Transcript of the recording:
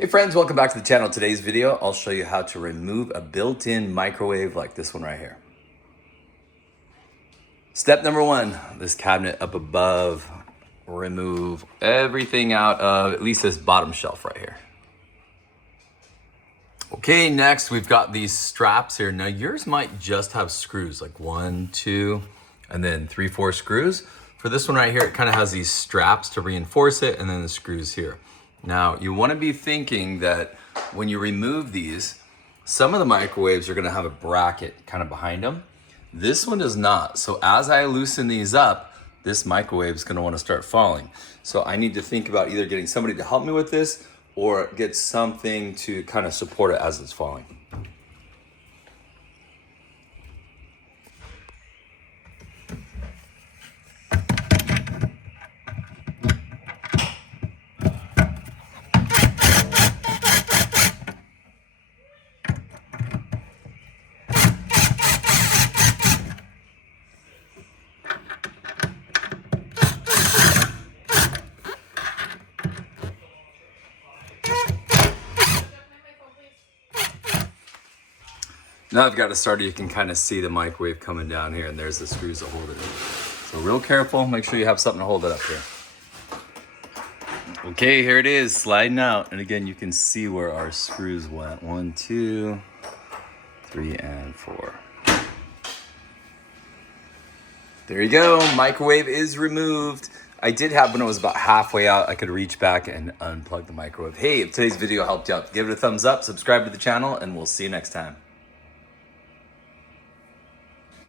Hey friends, welcome back to the channel. Today's video, I'll show you how to remove a built-in microwave like this one right here. Step number one, this cabinet up above, remove everything out of at least this bottom shelf right here. Okay, next we've got these straps here. Now yours might just have screws, like 1, 2, and then 3, 4 screws. For this one right here, it kind of has these straps to reinforce it and then the screws here. Now, you want to be thinking that when you remove these, some of the microwaves are going to have a bracket kind of behind them. This one does not. So as I loosen these up, this microwave is going to want to start falling. So I need to think about either getting somebody to help me with this or get something to kind of support it as it's falling. Now I've got it started, you can kind of see the microwave coming down here, and there's the screws that hold it in. So real careful, make sure you have something to hold it up here. Okay, here it is, sliding out. And again, you can see where our screws went. 1, 2, 3, and 4. There you go, microwave is removed. I did have, when it was about halfway out, I could reach back and unplug the microwave. Hey, if today's video helped you out, give it a thumbs up, subscribe to the channel, and we'll see you next time.